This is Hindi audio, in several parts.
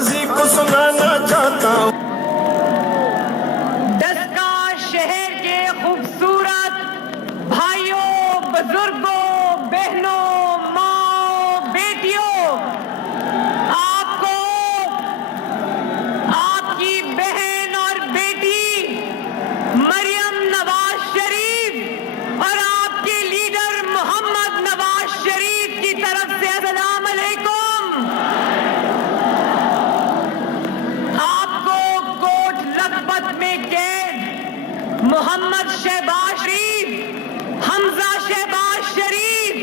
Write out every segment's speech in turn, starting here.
माजी को सुनाना चाहता हूँ। डस्का शहर के खूबसूरत भाइयों, बुजुर्गों, बहनों, माँ, बेटियों, आपको आपकी बहन और बेटी मरियम नवाज शरीफ और आपके लीडर मोहम्मद नवाज शरीफ की तरफ से अस्सलाम अलैकुम। आपको कोट लखपत में कैद मोहम्मद शहबाज शरीफ, हमजा शहबाज शरीफ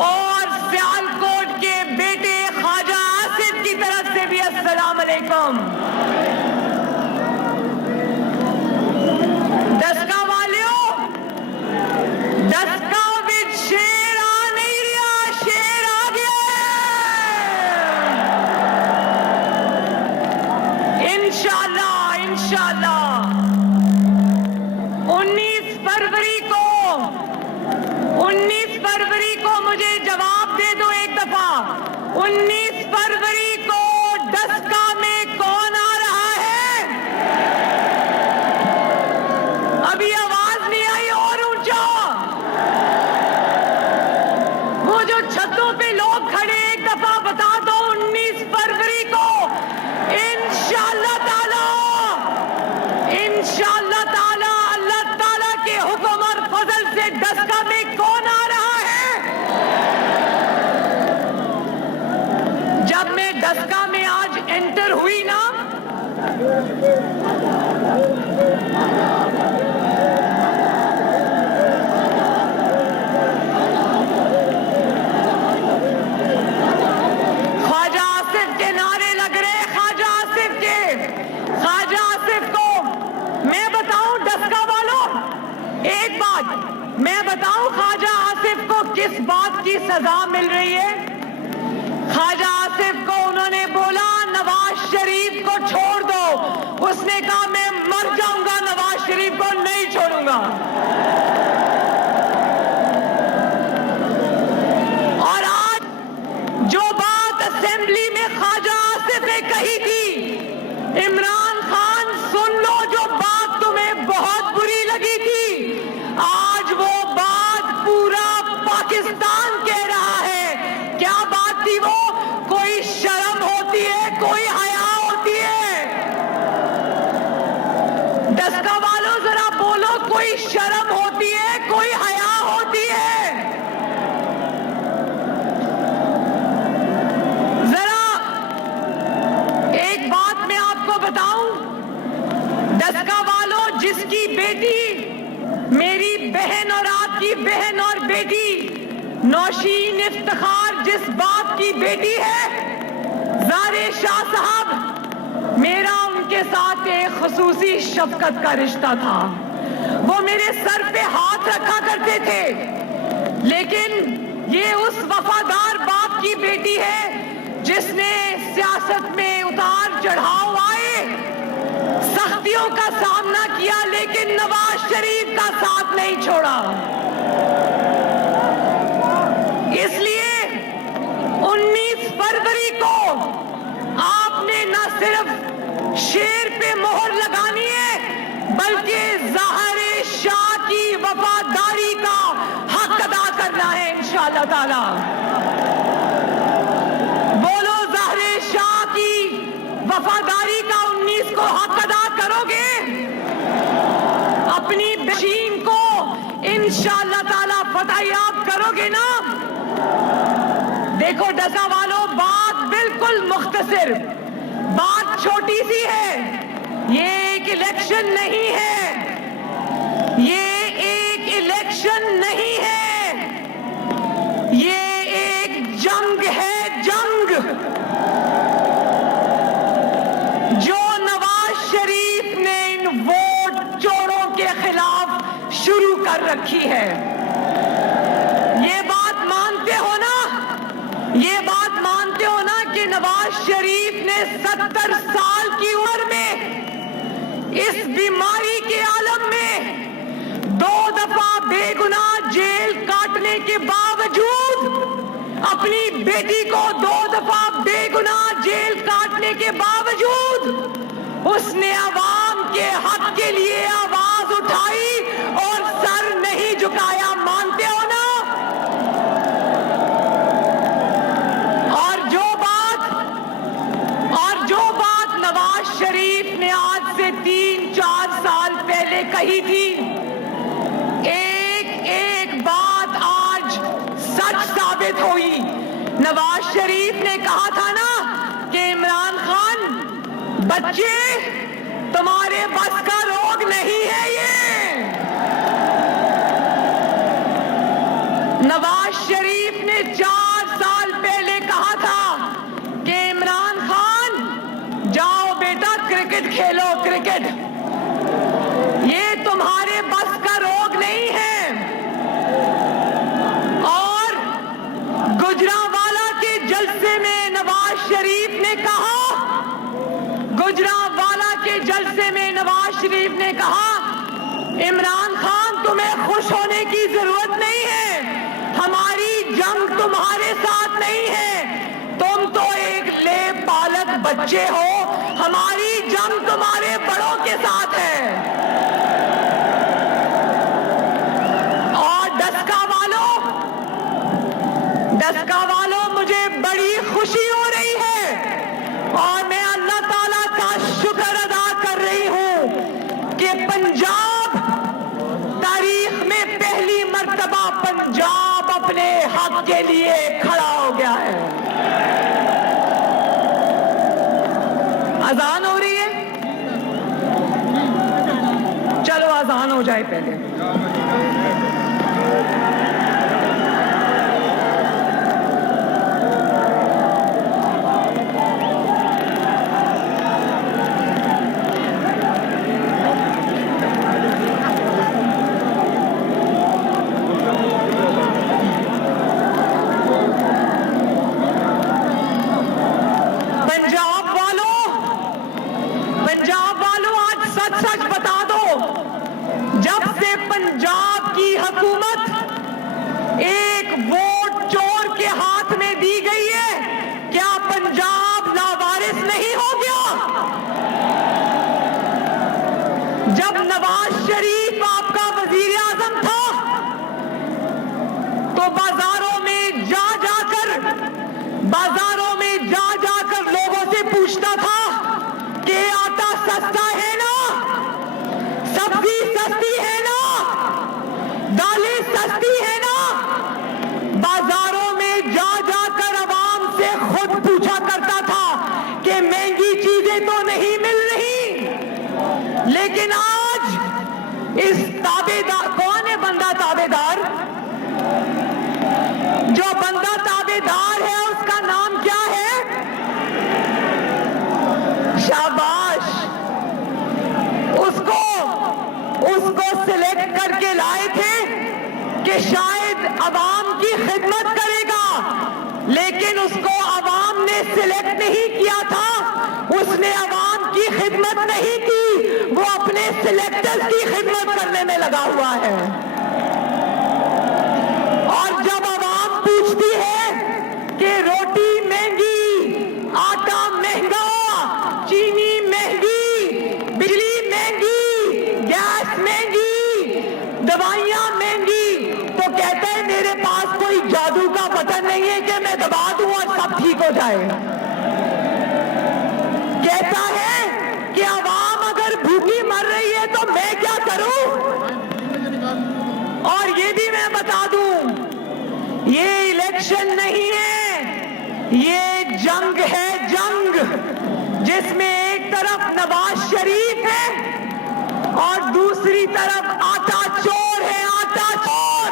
और सियालकोट के बेटे ख्वाजा आसिफ की तरफ से भी अस्सलाम अलैकुम। दस्का वालियों, दस्का विच शेर आ नहीं रहा, शेर आ गया है। इंशाल्लाह इंशाल्लाह 19 फरवरी को मुझे जवाब दे दो एक दफा। 19 फरवरी को डस्का में कौन आ रहा है? अभी आवाज नहीं आई, और ऊंचा। वो जो छतों पे लोग खड़े, एक दफा बता दो 19 फरवरी को इंशाअल्लाह ताला अल्लाह ताला के हुक्म और फजल से डस्का में कौन आ रहा है? जब मैं डस्का में आज एंटर हुई ना, ख्वाजा आसिफ के नारे लग रहे, ख्वाजा आसिफ को मैं बताऊं, डस्का वालों एक बात मैं बताऊं, ख्वाजा आसिफ को किस बात की सजा मिल रही है? ख्वाजा आसिफ को उन्होंने बोला नवाज शरीफ को छोड़ दो, उसने कहा मैं मर जाऊंगा, नवाज शरीफ को नहीं छोड़ूंगा। और आज जो बात असेंबली में ख्वाजा आसिफ ने कही थी, इमरान खान सुन लो, जो बात तुम्हें बहुत बुरी लगी थी, आज वो बात पूरा पाकिस्तान कह रहा है। क्या बात थी वो? कोई शर्म होती है, कोई हया होती है? डस्का वालों जरा बोलो, कोई शर्म होती है, कोई हया होती है? जरा एक बात मैं आपको बताऊं, डस्का वालों, जिसकी बेटी, मेरी बहन और आपकी बहन और बेटी नौशीन इफ्तिखार जिस बाप की बेटी है, ज़ारे शाह साहब, मेरा उनके साथ एक खसूसी शफकत का रिश्ता था। वो मेरे सर पे हाथ रखा करते थे, लेकिन ये उस वफादार बाप की बेटी है जिसने सियासत में उतार चढ़ाव आए, सख्तियों का सामना किया, लेकिन नवाज शरीफ का साथ नहीं छोड़ा। इसलिए 19 फरवरी को आपने न सिर्फ शेर पे मोहर लगानी है, बल्कि ज़ाहिर शाह की वफादारी का हक अदा करना है इंशाअल्लाह ताला। बोलो, ज़ाहिर शाह की वफादारी का 19 को हक अदा करोगे? अपनी बशीन को इंशाअल्लाह ताला फतहयाब करोगे ना? देखो डसा वालों, बात बिल्कुल मुख्तसर, बात छोटी सी है। ये एक इलेक्शन नहीं है, ये एक इलेक्शन नहीं है, ये एक जंग है, जंग जो नवाज शरीफ ने इन वोट चोरों के खिलाफ शुरू कर रखी है। ये बात मानते हो ना? ये बात मानते हो ना कि नवाज शरीफ ने 70 साल की उम्र में इस बीमारी के आलम में 2 दफा बेगुनाह जेल काटने के बावजूद अपनी बेटी को 2 दफा बेगुनाह जेल काट जाने के बावजूद उसने अवाम के हक के लिए आवाज उठाई और सर नहीं झुकाया। मानते हो ना? और जो बात नवाज शरीफ ने आज से 3-4 साल पहले कही थी, एक बात आज सच साबित हुई। नवाज शरीफ ने कहा था ना कि इमरान खान, बच्चे तुम्हारे बस का रोग नहीं है ये। नवाज शरीफ ने 4 साल पहले कहा था कि इमरान खान जाओ बेटा क्रिकेट खेलो, क्रिकेट ये तुम्हारे बस का रोग नहीं है। और गुजरांवाला के जलसे में नवाज शरीफ ने कहा, गुजरांवाला के जलसे में नवाज शरीफ ने कहा, इमरान खान तुम्हें खुश होने की जरूरत नहीं है, हमारी जंग तुम्हारे साथ नहीं है, तुम तो एक लेब बालक बच्चे हो, हमारी जंग तुम्हारे बड़ों के साथ है। और डस्का वालों, मुझे बड़ी खुशी हो रही है और मैं अल्लाह ताला का शुक्र अदा कर रही हूं कि पंजाब तारीख में पहली मर्तबा पंजाब अपने हक के लिए खड़ा हो गया है। अजान हो रही है, चलो अजान हो जाए पहले। पंजाब वालों, आज सच बता दो, जब से पंजाब की हुकूमत एक वोट चोर के हाथ में दी गई है, क्या पंजाब लावारिस नहीं हो गया? जब नवाज शरीफ आपका वजीर आजम था तो बाजारों में जाकर लोगों से पूछता था कि आटा सस्ता है ना, सब्जी सस्ती है ना, दालें सस्ती है ना। बाजारों में जाकर आवाम से खुद पूछा करता था कि महंगी चीजें तो नहीं मिल रही। लेकिन आज इस ताबेदार, कौन है बंदा ताबेदार? जो बंदा ताबेदार है उसका नाम क्या है? शाबाश। उसको सिलेक्ट करके लाए थे कि शायद अवाम की खिदमत करेगा, लेकिन उसको अवाम ने सिलेक्ट नहीं किया था, उसने अवाम की खिदमत नहीं की, वो अपने सिलेक्टर्स की खिदमत करने में लगा हुआ है। और जब अवाम पूछती है कि रोटी महंगी, आटा महंगा, चीनी महंगी, बिजली महंगी, गैस महंगी, दवाइयां महंगी, तो कहता है मेरे पास कोई जादू का बटन नहीं है कि मैं दबा दूं और सब ठीक हो जाए। कहता है कि अवाम अगर भूखी मर रही है तो मैं क्या करूं? और ये भी मैं बता दूं, ये इलेक्शन नहीं है, ये जंग है, जंग जिसमें एक तरफ नवाज शरीफ है और दूसरी तरफ आटा चोर है, आटा चोर।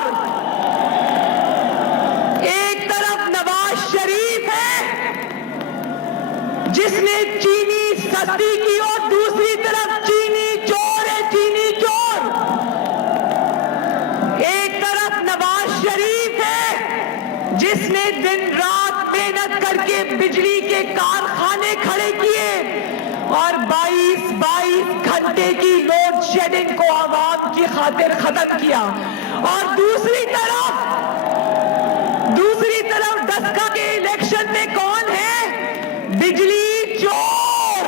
एक तरफ नवाज शरीफ है जिसने चीनी सस्ती की और दूसरी तरफ चीनी चोर है, चीनी चोर। एक तरफ नवाज शरीफ है जिसने दिन रात मेहनत करके बिजली के कारखाने खड़े किए और 22 घंटे की लोड शेडिंग को आवाम की खातिर खत्म किया। और दूसरी तरफ डस्का के इलेक्शन में कौन है? बिजली चोर,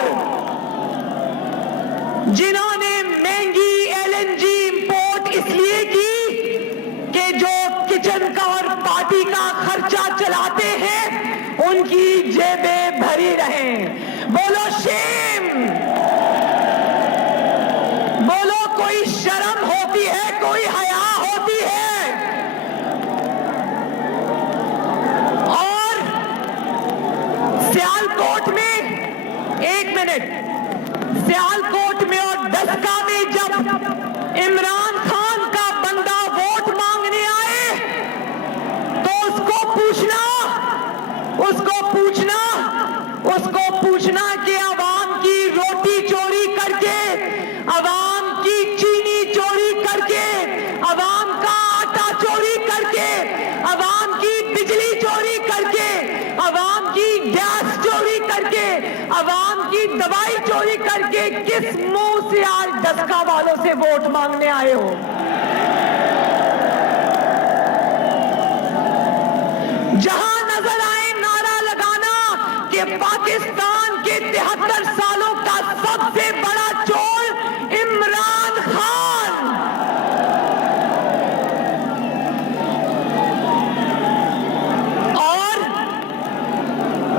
जिन्होंने महंगी एलएनजी इंपोर्ट इसलिए की कि जो किचन का और पार्टी का खर्चा चलाते हैं उनकी जेबें भरी रहें। बोलो शेम, बोलो कोई शर्म होती है, कोई हया होती है। और सियालकोट में, एक मिनट, सियालकोट में और डस्का में जब इमरान खान का बंदा वोट मांगने आए तो उसको पूछना कि अवाम की रोटी चोरी करके, अवाम की चीनी चोरी करके, अवाम का आटा चोरी करके, अवाम की बिजली चोरी करके, अवाम की गैस चोरी करके, अवाम की दवाई चोरी करके किस मुंह से आज डस्का वालों से वोट मांगने आए हो? जहां नजर आए नारा लगाना कि पाकिस्तान के 73 सालों का सबसे बड़ा चोर इमरान खान, और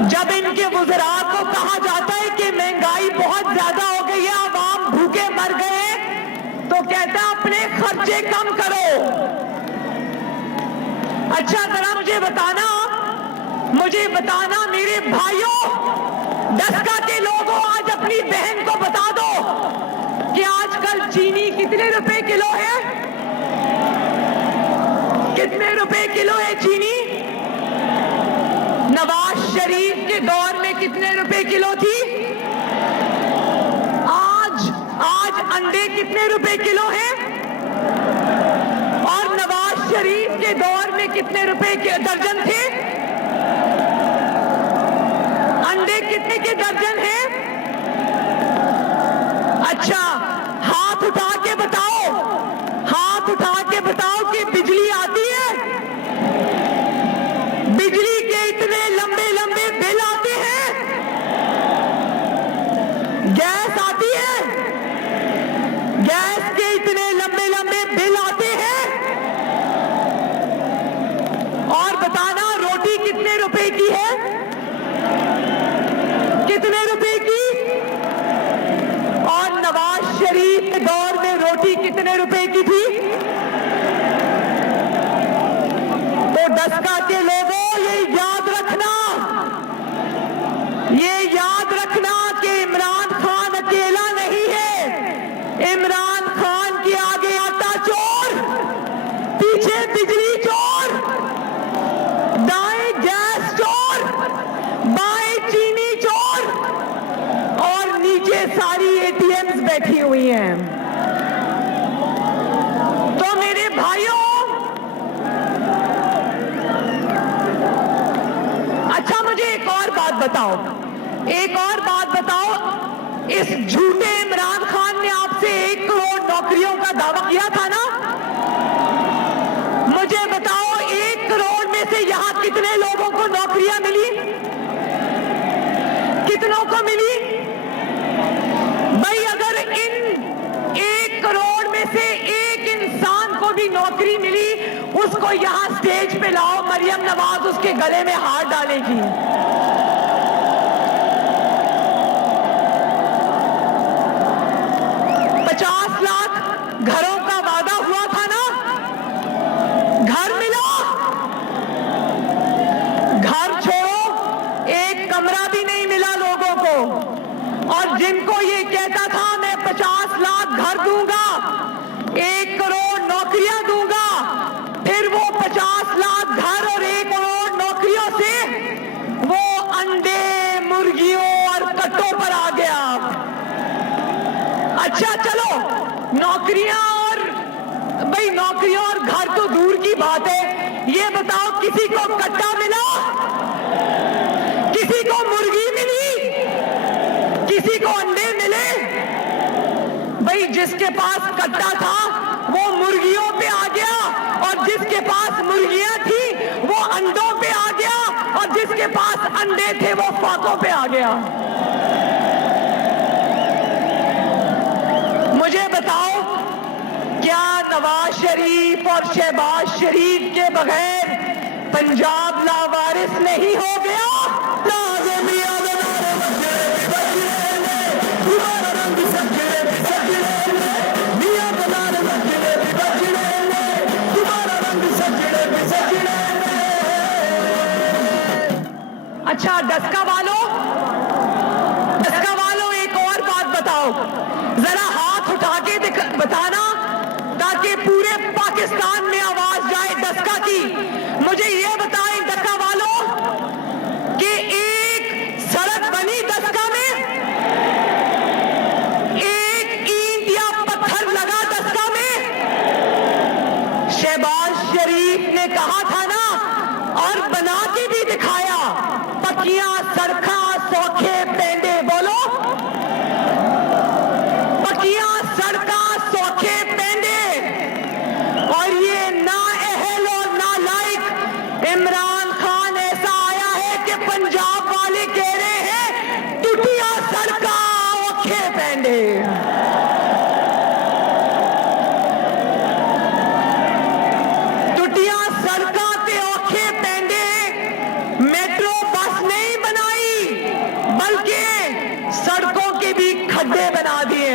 जब इनके वुज़रा को कहा जाता है कि महंगाई बहुत ज्यादा हो गई है, आवाम भूखे मर गए, तो कहता है अपने खर्चे कम करो। अच्छा जरा मुझे बताना मेरे भाइयों, डस्का के लोगों, आज अपनी बहन को बता दो कि आजकल चीनी कितने रुपए किलो है? कितने रुपए किलो है चीनी? नवाज शरीफ के दौर में कितने रुपए किलो थी? आज अंडे कितने रुपए किलो हैं? और नवाज शरीफ के दौर में कितने रुपए के दर्जन थे? अंडे कितने के दर्जन हैं? अच्छा हाथ उठा के बताओ, हाथ उठा के बताओ कि बिजली आती है? बिजली के इतने लंबे लंबे बिल आते हैं? गैस आती है? गैस के इतने लंबे लंबे बिल आते हैं? और बताना रोटी कितने रुपए की है? कितने रुपए की? और नवाज शरीफ के दौर में रोटी कितने रुपए की थी? तो डस्का के लोगों ये याद रखना कि इमरान खान अकेला नहीं है। इमरान खान के आगे आटा चोर, पीछे बिजली चोर, दाएं गैस चोर, बाएं चीनी चोर, और नीचे सारी एटीएम्स बैठी हुई हैं। तो मेरे भाइयों, अच्छा मुझे एक और बात बताओ, इस झूठे इमरान खान ने आपसे 1 करोड़ नौकरियों का दावा किया था ना? मुझे बताओ 1 करोड़ में से यहां कितने लोगों को नौकरियां मिली? कितनों को मिली? भाई अगर इन 1 करोड़ में से एक इंसान को भी नौकरी मिली, उसको यहां स्टेज पे लाओ, मरियम नवाज उसके गले में हाथ डालेगी। 50 लाख घरों का वादा हुआ था ना? घर मिला? घर छोड़ो, एक कमरा भी नहीं मिला लोगों को। और जिनको ये कहता था मैं 50 लाख घर दूंगा, 1 करोड़ नौकरियां दूंगा, फिर वो 50 लाख घर और 1 करोड़ नौकरियों से वो अंडे, मुर्गियों और कट्टों पर आ गया। अच्छा चलो, नौकरियां और घर तो दूर की बात है, ये बताओ किसी को कट्टा मिला? किसी को मुर्गी मिली? किसी को अंडे मिले? भाई जिसके पास कट्टा था वो मुर्गियों पे आ गया, और जिसके पास मुर्गियां थी वो अंडों पे आ गया, और जिसके पास अंडे थे वो फाकों पे आ गया। मुझे बताओ, क्या नवाज शरीफ और शहबाज शरीफ के बगैर पंजाब लावारिस नहीं हो गया? अच्छा, डस्का वालों एक और बात बताओ, जरा हाथ उठा के बताना ताकि पूरे पाकिस्तान में आवाज जाए डस्का की। मुझे ये बताएं डस्का वालों कि एक सड़क बनी डस्का में, एक ईंट या पत्थर लगा डस्का में? शहबाज शरीफ ने कहा था ना, और बना के भी दिखाया, पक्कियां सड़का सौखे पेंडे। बोलो, पक्कियां सड़का सौखे पेंडे। और ये ना अहल और ना लायक इमरान खान ऐसा आया है कि पंजाब वाले कह रहे हैं टूटिया सड़का औखे पेंडे। सड़कों के भी खड्डे बना दिए।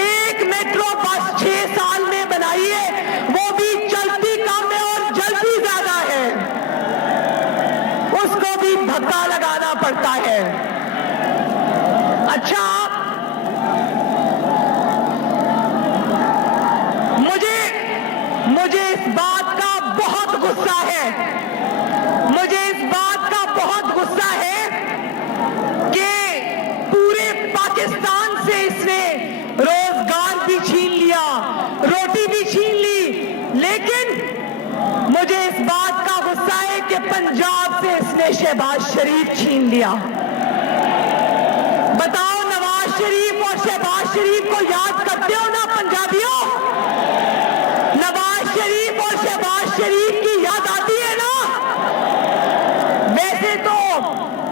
एक मेट्रो बस 6 साल में बनाई है, वो भी चलती कम है और जल्दी ज्यादा है, उसको भी धक्का लगाना पड़ता है। अच्छा, मुझे इस बात का बहुत गुस्सा है, मुझे इस बात का बहुत गुस्सा है कि पूरे पाकिस्तान से इसने रोजगार भी छीन लिया, रोटी भी छीन ली, लेकिन मुझे इस बात का गुस्सा है कि पंजाब से इसने शहबाज शरीफ छीन लिया। बताओ, नवाज शरीफ और शहबाज शरीफ को याद करते हो ना पंजाबियों? नवाज शरीफ और शहबाज शरीफ की याद आती है ना? वैसे तो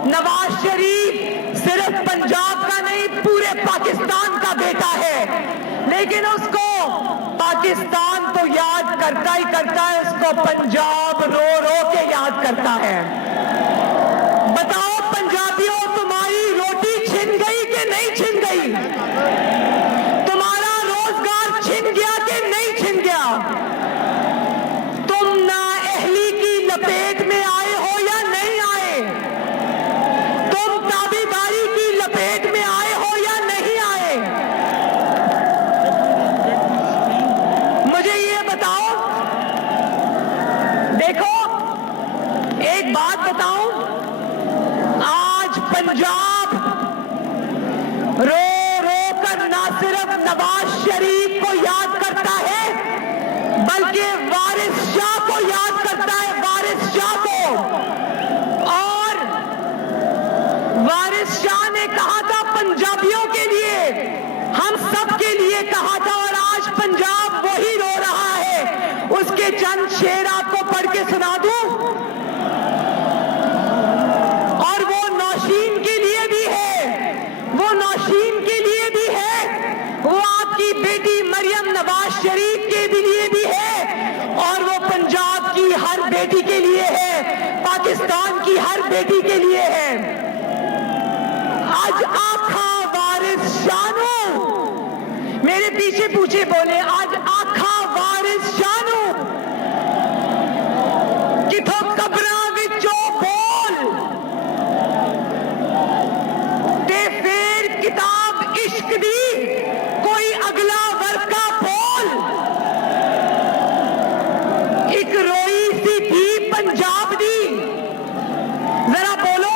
नवाज शरीफ सिर्फ पंजाब का नहीं, पूरे पाकिस्तान का बेटा है, लेकिन उसको पाकिस्तान तो याद करता ही करता है, उसको पंजाब रो रो के याद करता है। बताओ पंजाबियों, तुम्हारी रोटी छिन गई कि नहीं छिन गई? तुम्हारा रोजगार छिन गया कि नहीं छिन गया? तुम ना अहली की लपेट में आए हो या नहीं आए? तुम ताबेदारी की लपेट में आए हो या नहीं आए? मुझे ये बताओ। देखो, एक बात बताऊं, आज पंजाब रो रो कर ना सिर्फ नवाज शरीफ को याद करता है, बल्कि वारिस शाह को याद करता है, वारिस शाह को। और वारिस शाह ने कहा था पंजाबियों के लिए, हम सब के लिए कहा था, और आज पंजाब वही रो रहा है। उसके चंद शेर आपको पढ़ के सुना दूं, और वो नौशीन के लिए भी है, वो नौशीन के लिए भी है, वो आपकी बेटी मरियम नवाज शरीफ के भी लिए भी है, और वो पंजाब की हर बेटी के लिए है, पाकिस्तान की हर बेटी के लिए है। आज आखा वारिस शानू, मेरे पीछे पूछे बोले, आज आखा वारिस शानू किथों कब्रां विचों बोल ते फिर किताब इश्क दी कोई अगला वर्का बोल। एक रोई सी थी पंजाब दी, जरा बोलो,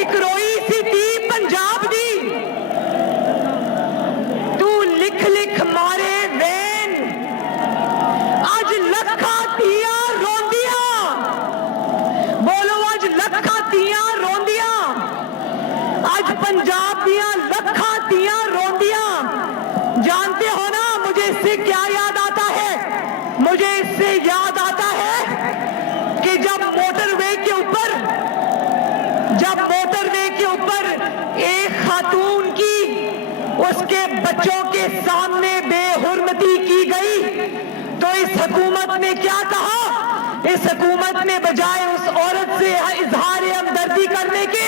एक रोई सी थी पंजाब दी, तू लिख लिख मारे वैन, आज लखा दिया रोंदिया। बोलो, आज लखा दिया रोंदिया, आज पंजाब दिया लखा दिया रोंदिया। जानते हो ना मुझे इससे क्या याद आता है? मुझे इससे याद आता है कि जब मोटरवे के ऊपर एक खातून की उसके बच्चों के सामने बेहुरमती की गई, तो इस हुकूमत ने क्या कहा? इस हुकूमत ने बजाय उस औरत से इजहार हमदर्दी करने के,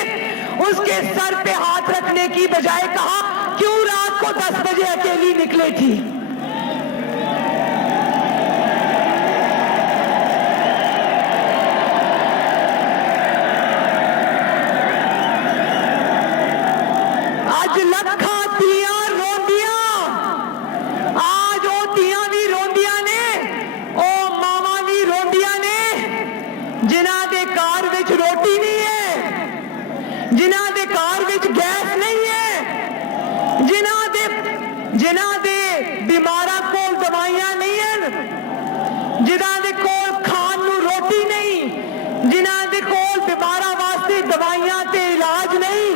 उसके सर पे हाथ रखने की बजाय कहा, क्यों रात को 10 बजे अकेली निकली थी? आज लखा तियां रोंदियां, आज ओ तियां भी रोंदियां ने, ओ मावा भी रोंदियां ने, जिन्हां दे कार विच रोटी नहीं है, जिन्हां दे कार विच गैस नहीं है, जिन्हां दे बीमारां कोल दवाइयां नहीं हैं, जिन्हां दे कोल खान नूं रोटी नहीं, जिन्हां दे कोल बीमारां वास्ते दवाइयां ते इलाज नहीं।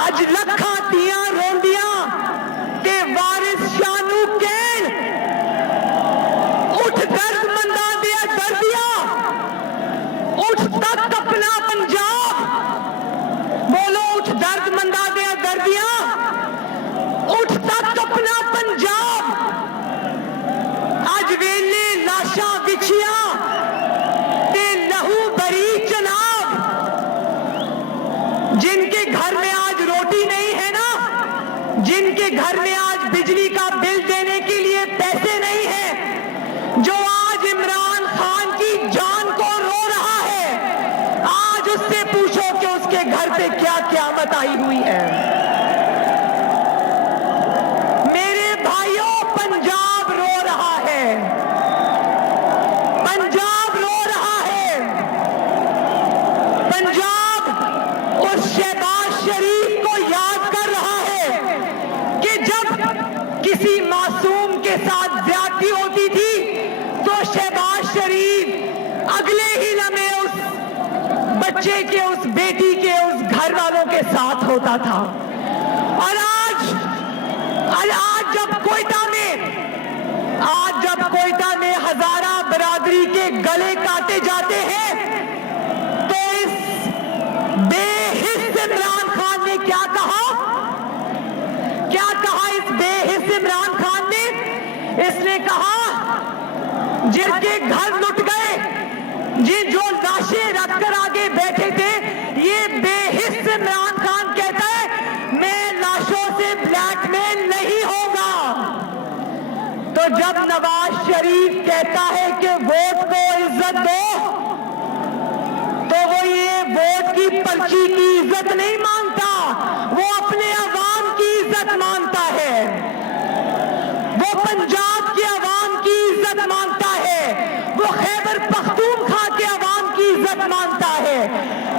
आज लखा तियां रोंदियां ते वारिस शाह नूं कहण, उठ दर्दमंदां दे दर्दिया, उठ तक अपना पंजाब, बोलो उठ दर्दमंदां दे दर्दिया, उठ तक अपना पंजाब। अज वेले लाशां विछिया ते लहू बरी जनाब, जिनके घर में आज रोटी नहीं है ना, जिनके घर में आज बिजली का बिल देने के लिए पैसे नहीं है, जो आज इमरान खान की जान को रो रहा है, आज उससे पूछो कि उसके घर पे क्या क़यामत आई हुई है। मेरे भाइयों, पंजाब रो रहा है, पंजाब रो रहा है। पंजाब उस शहबाज शरीफ को याद कर रहा है कि जब किसी मासूम के साथ ज्यादती होती थी तो शहबाज शरीफ अगले ही लम्हे उस बच्चे के, उस बेटी के, उस घर वालों के साथ होता था। और आज जब कोयटा में हजारा बरादरी के गले काटे जाते हैं, तो इस बेहिस इमरान खान ने क्या कहा? क्या कहा इस बेहिस इमरान खान ने? इसने कहा जिनके घर लुट गए, जो लाशें रखकर आगे बैठे थे, ये बेहिस इमरान खान कहता है मैं लाशों से ब्लैकमेल नहीं होगा। तो जब नवाज शरीफ कहता है कि वोट को इज्जत दो, तो वो ये वोट की पर्ची की इज्जत नहीं मानता, वो अपने अवाम की इज्जत मानता है, वो पंजाब के अवाम की इज्जत मानता है, वो खैबर पख्तूनख्वा के अवाम की इज्जत मानता है,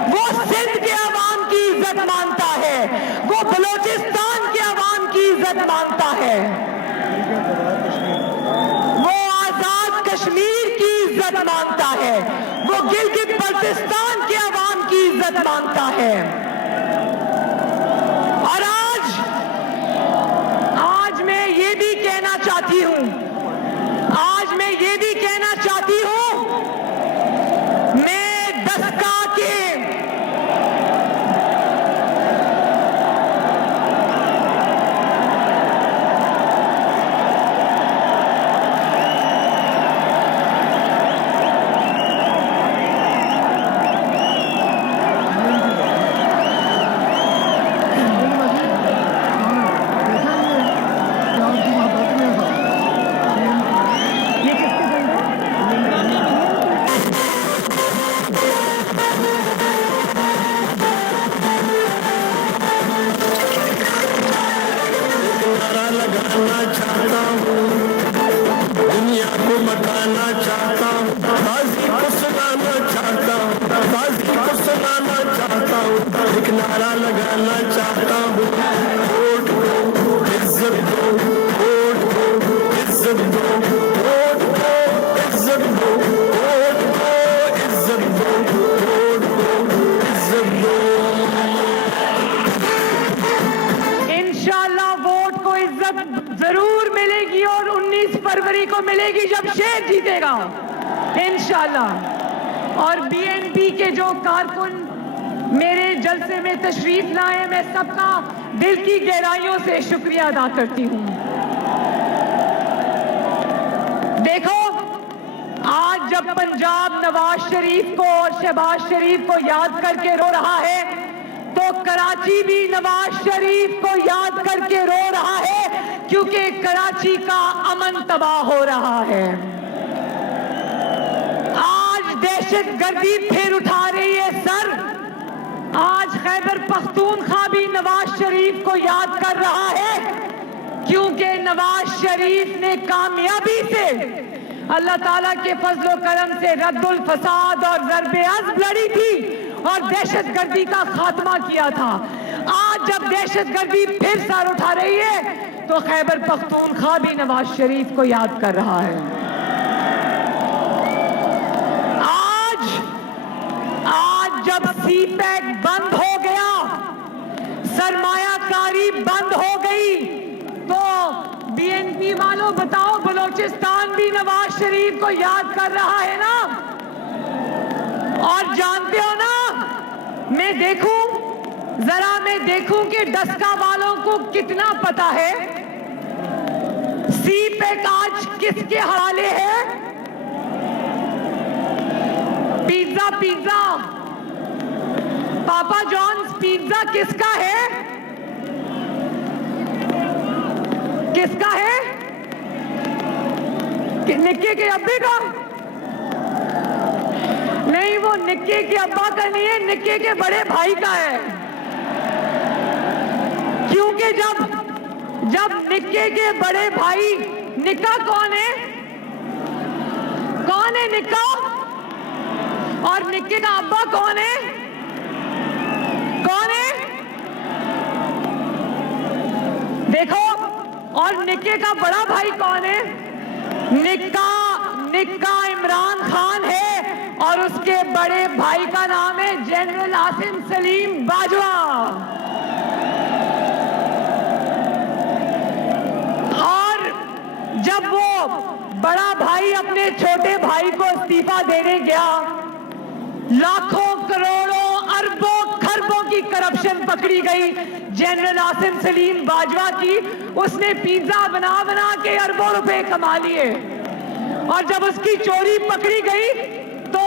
वो सिंध के अवाम की इज्जत मानता है, वो बलोचिस्तान के अवाम की इज्जत मानता है, वो आजाद कश्मीर की इज्जत मानता है, वो गिलगित बल्तिस्तान के अवाम की इज्जत मानता है। और आज मैं ये भी कहना चाहती हूं, आज मैं ये भी कहना चाहती हूं, मैं दस्का के नारा लगाना चाहता हूँ, वोट दो, इज्जत दो, वोट दो, इज्जत दो, वोट दो, इज्जत दो, वोट दो, इज्जत दो, वोट दो, इज्जत दो। इंशाअल्लाह वोट को इज्जत इज्जत जरूर मिलेगी और 19 फरवरी को मिलेगी जब शेर जीतेगा इंशाल्लाह। और बीएनपी के जो कारकुन मेरे जलसे में तशरीफ लाए, मैं सबका दिल की गहराइयों से शुक्रिया अदा करती हूँ। देखो, आज जब पंजाब नवाज शरीफ को और शहबाज शरीफ को याद करके रो रहा है, तो कराची भी नवाज शरीफ को याद करके रो रहा है, क्योंकि कराची का अमन तबाह हो रहा है। आज दहशतगर्दी फिर उठा रही है सर। आज खैबर पख्तूनख्वा भी नवाज शरीफ को याद कर रहा है, क्योंकि नवाज शरीफ ने कामयाबी से अल्लाह ताला के फजलो करम से रद्दुल फसाद और ज़रबे अज़्ब लड़ी थी और दहशतगर्दी का खात्मा किया था। आज जब दहशतगर्दी फिर सर उठा रही है, तो खैबर पख्तूनख्वा भी नवाज शरीफ को याद कर रहा है। आज जब सीपैक बंद हो गया, सरमायाकारी बंद हो गई, तो बीएनपी वालों बताओ, बलोचिस्तान भी नवाज शरीफ को याद कर रहा है ना? और जानते हो ना, मैं देखूं कि डस्का वालों को कितना पता है सीपैक आज किसके हवाले है। पिज्जा पापा जॉन्स पिज्जा किसका है? कि निक्के के अब्बे का? नहीं, वो निक्के के अब्बा का नहीं है, निक्के के बड़े भाई का है। क्योंकि जब निक्के के बड़े भाई, निक्का कौन है निक्का? और निक्के का अब्बा कौन है? देखो, और निक्के का बड़ा भाई कौन है? निक्का इमरान खान है, और उसके बड़े भाई का नाम है जनरल आसिम सलीम बाजवा। और जब वो बड़ा भाई अपने छोटे भाई को इस्तीफा देने गया, लाखों करोड़ों अरबों खरबों की करप्शन पकड़ी गई जनरल आसिम सलीम बाजवा की। उसने पिज्जा बना के अरबों रुपए कमा लिए, और जब उसकी चोरी पकड़ी गई तो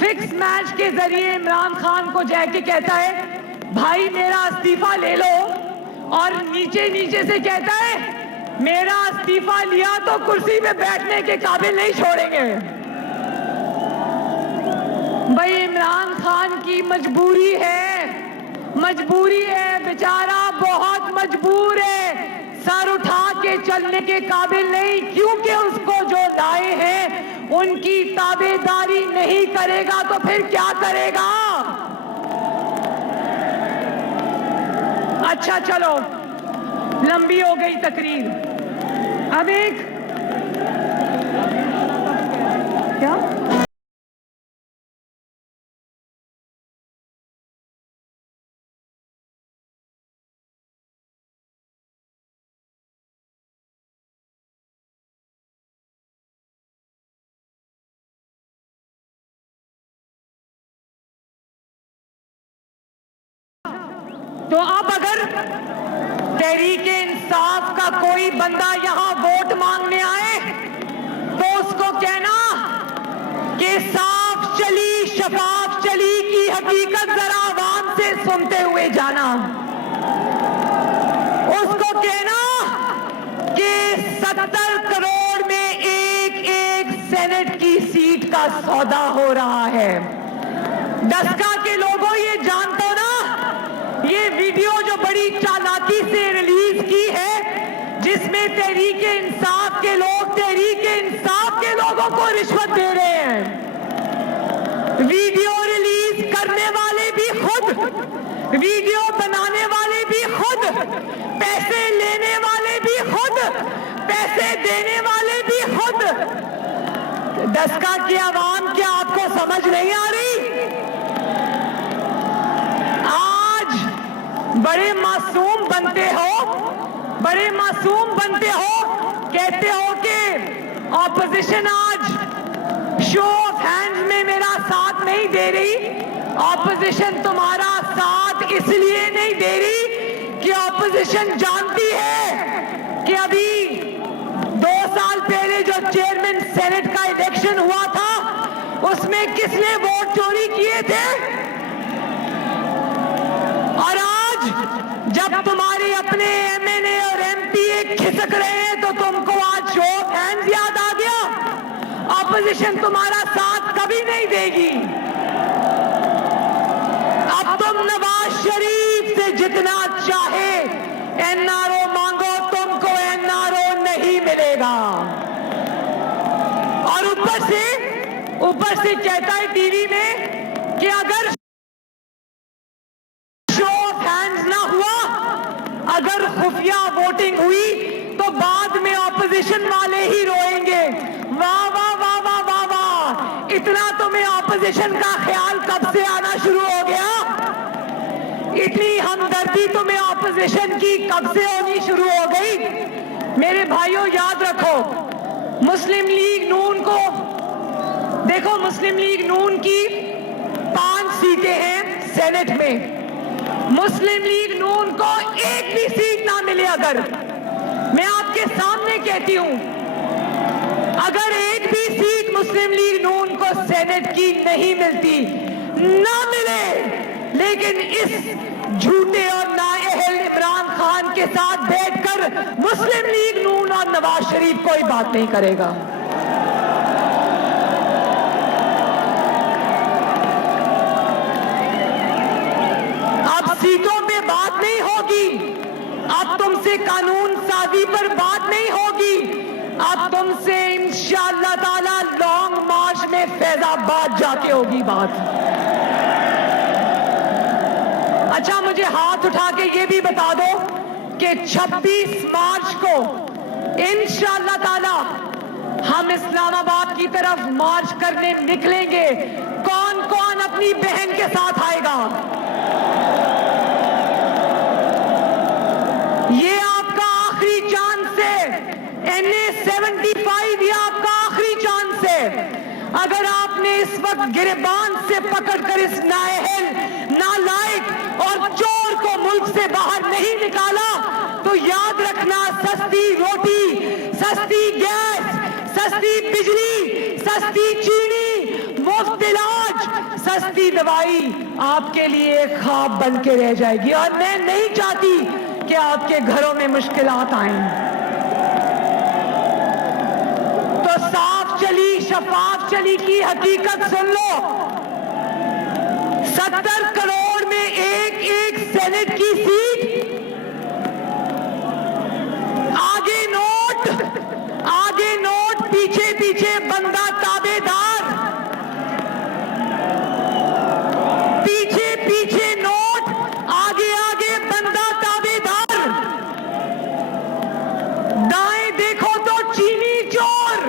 फिक्स मैच के जरिए इमरान खान को जाके कहता है, भाई मेरा इस्तीफा ले लो, और नीचे से कहता है, मेरा इस्तीफा लिया तो कुर्सी पे बैठने के काबिल नहीं छोड़ेंगे। भाई इमरान खान की मजबूरी है, बेचारा बहुत मजबूर है, सर उठा के चलने के काबिल नहीं, क्योंकि उसको जो लाए हैं उनकी ताबेदारी नहीं करेगा तो फिर क्या करेगा? अच्छा चलो, लंबी हो गई तकरीर। अब एक क्या तो अब अगर तहरीक इंसाफ का कोई बंदा यहां वोट मांगने आए, तो उसको कहना कि साफ चली शफाफ चली की हकीकत जरा आवाम से सुनते हुए जाना। उसको कहना कि 70 करोड़ में एक सेनेट की सीट का सौदा हो रहा है। डस्का के लोगों, ये जानते हो ना, ये वीडियो जो बड़ी चालाकी से रिलीज की है, जिसमें तहरीक इंसाफ के लोगों को रिश्वत दे रहे हैं। वीडियो रिलीज करने वाले भी खुद, वीडियो बनाने वाले भी खुद, पैसे लेने वाले भी खुद, पैसे देने वाले भी खुद। डस्का की आवाम, क्या आपको समझ नहीं आ रही? बड़े मासूम बनते हो बड़े मासूम बनते हो, कहते हो कि ऑपोजिशन आज शो ऑफ हैंड्स में मेरा साथ नहीं दे रही। ऑपोजिशन तुम्हारा साथ इसलिए नहीं दे रही कि ऑपोजिशन जानती है कि अभी 2 साल पहले जो चेयरमैन सेनेट का इलेक्शन हुआ था उसमें किसने वोट चोरी किए थे। और आज जब तुम्हारे अपने एमएनए और एमपीए खिसक रहे हैं तो तुमको आज शो ऑफ हैंड्स याद आ गया। ऑपोजिशन तुम्हारा साथ कभी नहीं देगी। अब तुम नवाज शरीफ से जितना चाहे एनआरओ मांगो, तुमको एनआरओ नहीं मिलेगा। और ऊपर से कहता है टीवी में कि अगर शो ऑफ हैंड्स ना हुआ, अगर खुफिया वोटिंग हुई तो बाद में ऑपोजिशन वाले ही रोएंगे। वाह वाह वाह वाह वाह वाह, इतना तुम्हें ऑपोजिशन का ख्याल कब से आना शुरू हो गया? इतनी हमदर्दी तुम्हें ऑपोजिशन की कब से होनी शुरू हो गई? मेरे भाइयों याद रखो, मुस्लिम लीग नून को देखो, मुस्लिम लीग नून की 5 सीटें हैं सेनेट में। मुस्लिम लीग नून को एक भी सीट ना मिले, अगर मैं आपके सामने कहती हूं, अगर एक भी सीट मुस्लिम लीग नून को सेनेट की नहीं मिलती, ना मिले, लेकिन इस झूठे और नाअहल इमरान खान के साथ बैठकर मुस्लिम लीग नून और नवाज शरीफ कोई बात नहीं करेगा। अब सीटों पे बात नहीं होगी, अब तुमसे कानून साजी पर बात नहीं होगी, अब तुमसे इंशाअल्लाह ताला लॉन्ग मार्च में फैजाबाद जाके होगी बात। अच्छा, मुझे हाथ उठा के ये भी बता दो कि 26 मार्च को इंशाअल्लाह ताला हम इस्लामाबाद की तरफ मार्च करने निकलेंगे। कौन कौन अपनी बहन के साथ आएगा? ये आपका आखिरी चांस है। NA 75 ये आपका आखिरी चांस है। अगर आपने इस वक्त गिरबान से पकड़कर इस नाअहल, नालायक और चोर को मुल्क से बाहर नहीं निकाला तो याद रखना, सस्ती रोटी, सस्ती गैस, सस्ती बिजली, सस्ती चीनी, मुफ्त इलाज, सस्ती दवाई आपके लिए एक ख्वाब बन के रह जाएगी। और मैं नहीं चाहती कि आपके घरों में मुश्किलात आएं। तो साफ चली शफाफ चली की हकीकत सुन लो। 70 करोड़ में एक सेनेट की सीट, आगे नोट, पीछे पीछे बंदा ताबेदार, पीछे पीछे नोट, आगे आगे बंदा ताबेदार। दाएं देखो तो चीनी चोर,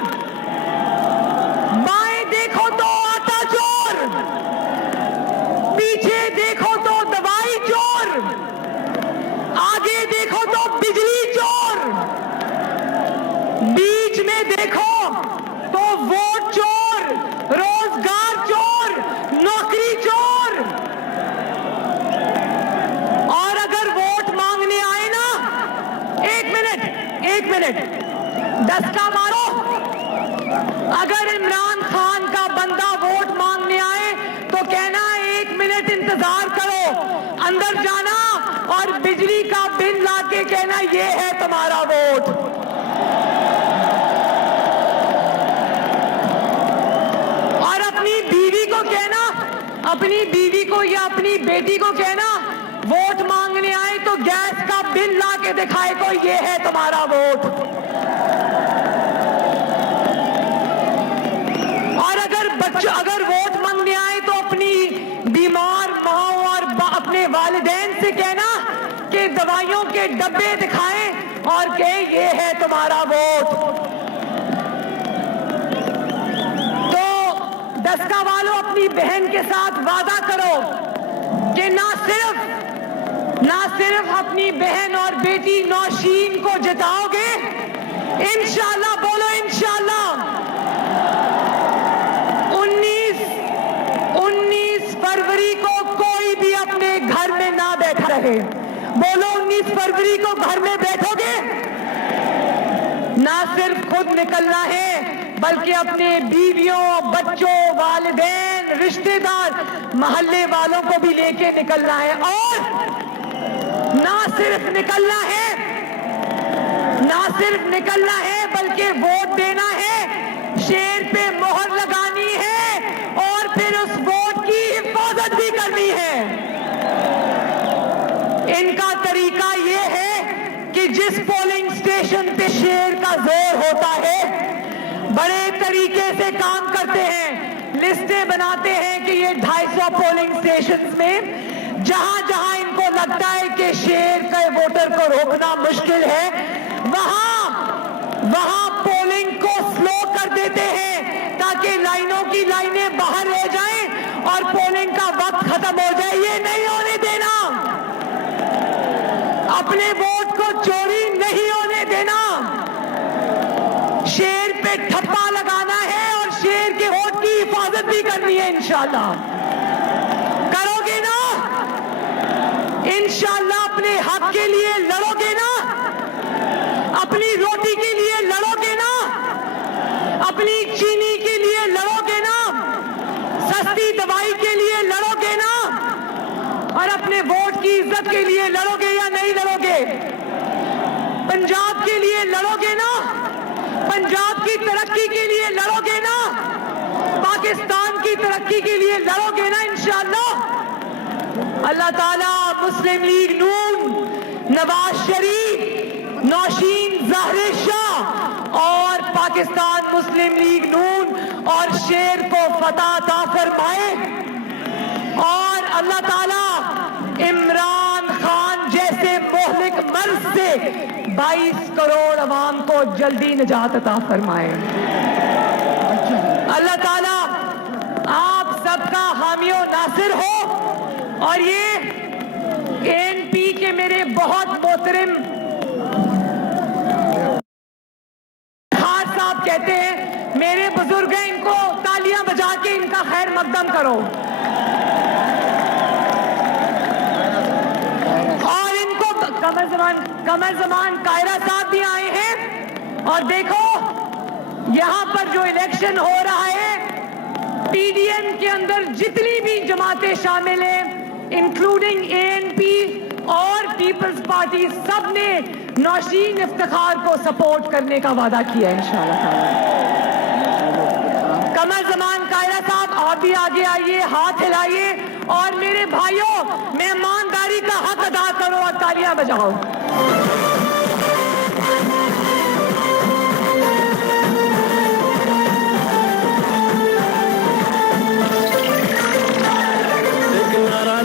बाएं देखो तो आटा चोर, पीछे देखो तो दवाई चोर, आगे देखो तो बिजली चोर, बीच में देखो तो वोट चोर, रोजगार चोर, नौकरी चोर। और अगर वोट मांगने आए ना, एक मिनट दस्का मारो। अगर इमरान खान का बंदा वोट मांगने आए तो कहना 1 मिनट इंतजार करो, अंदर जाना और बिजली का बिल लाके कहना ये है तुम्हारा वोट। और अपनी बीवी को कहना, अपनी बीवी को या अपनी बेटी को कहना, वोट मांगने आए तो गैस का बिल लाके दिखाए को ये है तुम्हारा वोट। और अगर वोट मांगने आए तो अपनी बीमार माओ और अपने वालिदैन से कहना कि दवाइयों के डब्बे दिखाएं और कहे ये है तुम्हारा वोट। तो दस्का वालों, अपनी बहन के साथ वादा करो कि ना सिर्फ ना सिर्फ अपनी बहन और बेटी नौशीन को जिताओगे, इंशाल्लाह, बोलो इंशाल्लाह, 19 फरवरी को कोई भी अपने घर में ना बैठा रहे। बोलो 19 फरवरी को घर में बैठोगे? ना सिर्फ खुद निकलना है बल्कि अपने बीवियों, बच्चों, वालिदैन, रिश्तेदार, मोहल्ले वालों को भी लेके निकलना है। और ना सिर्फ निकलना है बल्कि वोट देना है, शेर पे मोहर लगानी है और फिर उस वोट की हिफाजत भी करनी है। इनका तरीका ये है कि जिस पोलिंग स्टेशन पे शेर का जोर होता है, बड़े तरीके से काम करते हैं, लिस्टें बनाते हैं कि ये 250 पोलिंग स्टेशंस में जहां जहां इनको लगता है कि शेर के वोटर को रोकना मुश्किल है, वहां पोलिंग को स्लो कर देते हैं ताकि लाइनों की लाइनें बाहर रह जाएं और पोलिंग का वक्त खत्म हो जाए। ये नहीं होने देना, अपने वोट को चोरी नहीं होने देना। शेर पे ठप्पा लगाना है और शेर के वोट की हिफाजत भी करनी है। इंशाल्लाह करोगे ना? इंशाल्लाह अपने हक के लिए लड़ोगे ना? अपनी रोटी के लिए लड़ोगे ना? अपनी चीनी के लिए लड़ोगे ना? सस्ती दवाई के लिए लड़ोगे ना? और अपने वोट की इज्जत के लिए लड़ोगे या नहीं लड़ोगे? पंजाब के लिए लड़ोगे ना? पंजाब की तरक्की के लिए लड़ोगे ना? पाकिस्तान की तरक्की के लिए लड़ोगे ना? इंशाअल्लाह अल्लाह ताला मुस्लिम लीग नून, नवाज शरीफ, नौशीन ज़ाहिर शाह और पाकिस्तान मुस्लिम लीग नून और शेर को फतह अता फरमाए और अल्लाह ताला इमरान खान जैसे मोहलिक मर्ज से 22 करोड़ अवाम को जल्दी निजात अता फरमाए। अल्लाह ताला आप सबका हामी और नासिर हो। और ये एएनपी के मेरे बहुत मोहतरम खान साहब कहते हैं, मेरे बुजुर्ग हैं, इनको तालियां बजा के इनका खैर मकदम करो। और इनको कमर जमान कायरा साहब भी आए हैं। और देखो यहां पर जो इलेक्शन हो रहा है, पीडीएम के अंदर जितनी भी जमातें शामिल हैं, इंक्लूडिंग एएनपी और पीपल्स पार्टी, सब ने नौशीन इफ्तिखार को सपोर्ट करने का वादा किया है इंशाअल्लाह ताला। कमर जमान कायरा साहब, आप भी आगे आइए, हाथ हिलाइए और मेरे भाइयों मेहमानदारी का हक अदा करो और तालियां बजाओ।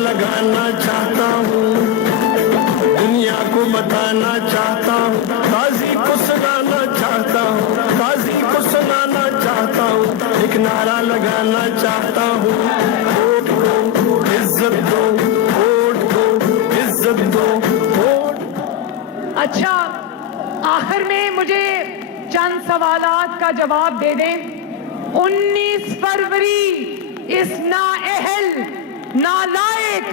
लगाना चाहता हूँ, दुनिया को बताना चाहता हूँ, काजी को सुनाना चाहता हूँ, काजी को सुनाना चाहता हूँ, एक नारा लगाना चाहता हूँ, वोट दो इज्जत दो, वोट दो इज्जत दो, वोट। अच्छा, आखिर में मुझे चंद सवालात का जवाब दे दें। 19 फरवरी इस नाअहल, नालायक,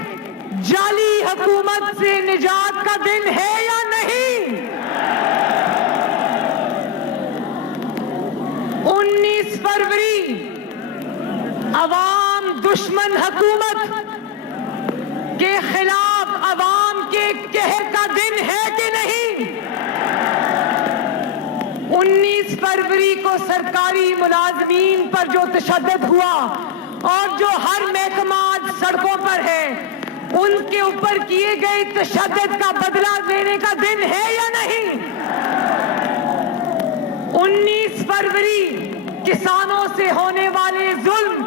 जाली हुकूमत से निजात का दिन है या नहीं? 19 फरवरी अवाम दुश्मन हुकूमत के खिलाफ अवाम के कहर का दिन है कि नहीं? 19 फरवरी को सरकारी मुलाजमीन पर जो तशद्दुद हुआ और जो हर महकमा सड़कों पर है, उनके ऊपर किए गए तशद्दुद का बदला लेने का दिन है या नहीं? 19 फरवरी किसानों से होने वाले जुल्म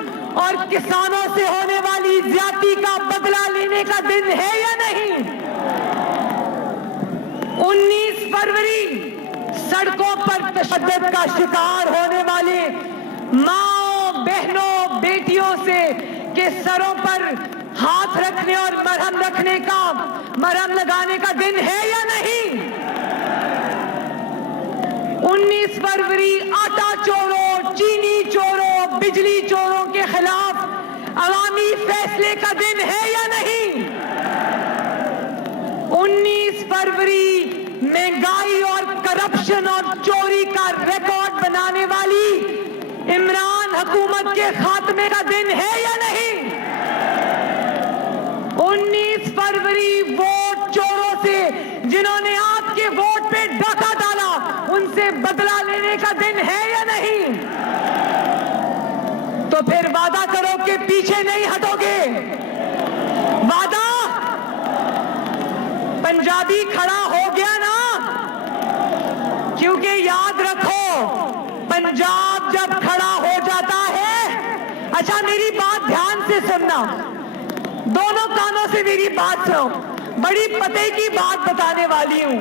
और किसानों से होने वाली ज्यादती का बदला लेने का दिन है या नहीं? 19 फरवरी सड़कों पर तशद्दुद का शिकार होने वाले माओ, बहनों, बेटियों से के सरों पर हाथ रखने और मरहम रखने का मरहम लगाने का दिन है या नहीं? 19 फरवरी आटा चोरों, चीनी चोरों, बिजली चोरों के खिलाफ अवामी फैसले का दिन है या नहीं? 19 फरवरी महंगाई और करप्शन और चोरी का रिकॉर्ड बनाने वाली इमरान हुकूमत के खात्मे का दिन है या नहीं? 19 फरवरी वोट चोरों से, जिन्होंने आपके वोट पे डाका डाला, उनसे बदला लेने का दिन है या नहीं? तो फिर वादा करो कि पीछे नहीं हटोगे। वादा पंजाबी खड़ा हो गया ना, क्योंकि याद रखो पंजाब जब खड़ा हो जाता है, अच्छा मेरी बात ध्यान से सुनना, दोनों कानों से मेरी बात सुनो, बड़ी पते की बात बताने वाली हूं।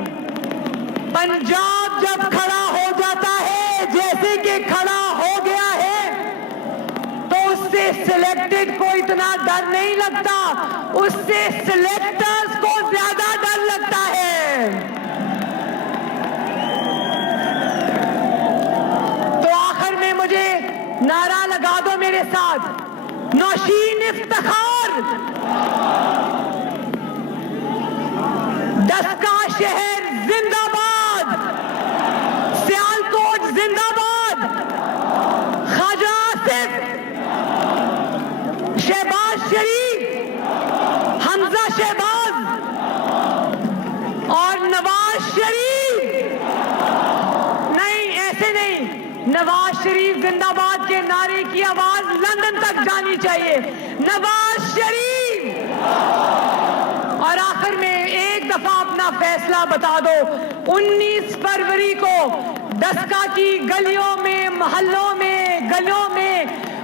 पंजाब जब खड़ा हो जाता है, जैसे कि खड़ा हो गया है, तो उससे सिलेक्टेड को इतना डर नहीं लगता, उससे सिलेक्टर्स को ज्यादा डर लगता है। तो आखिर में मुझे नारा लगा दो मेरे साथ, नौशीन इफ्तिखार, डस्का शहर जिंदाबाद, सियालकोट जिंदाबाद, ख्वाजा आसिफ, शहबाज शरीफ, हमजा शहबाज और नवाज शरीफ। नहीं, ऐसे नहीं, नवाज शरीफ जिंदाबाद के नारे की आवाज लंदन तक जानी चाहिए, नवाज शरीफ। और आखिर में एक दफा अपना फैसला बता दो, 19 फरवरी को डस्का की गलियों में, मोहल्लों में, गलियों में,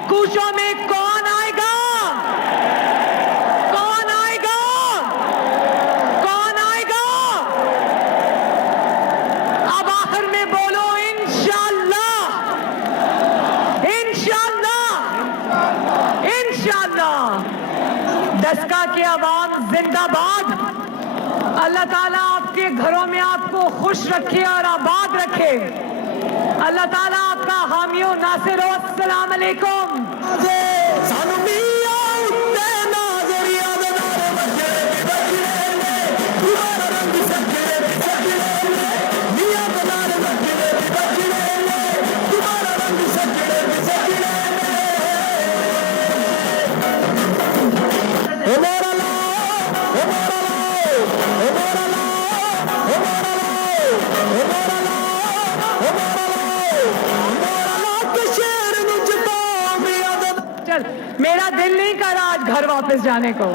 कूचों में कौन आएगा? कौन आएगा? कौन आएगा? अब आखिर में बोलो इंशाअल्लाह, इंशाअल्लाह, इंशाअल्लाह। डस्का के आवाम जिंदाबाद। अल्लाह ताला आपके घरों में आपको खुश रखे और आबाद रखे। अल्लाह ताला आपका हामी और नासिर हो। अस्सलाम अलैकुम। चल, मेरा दिल नहीं कर रहा आज घर वापस जाने को।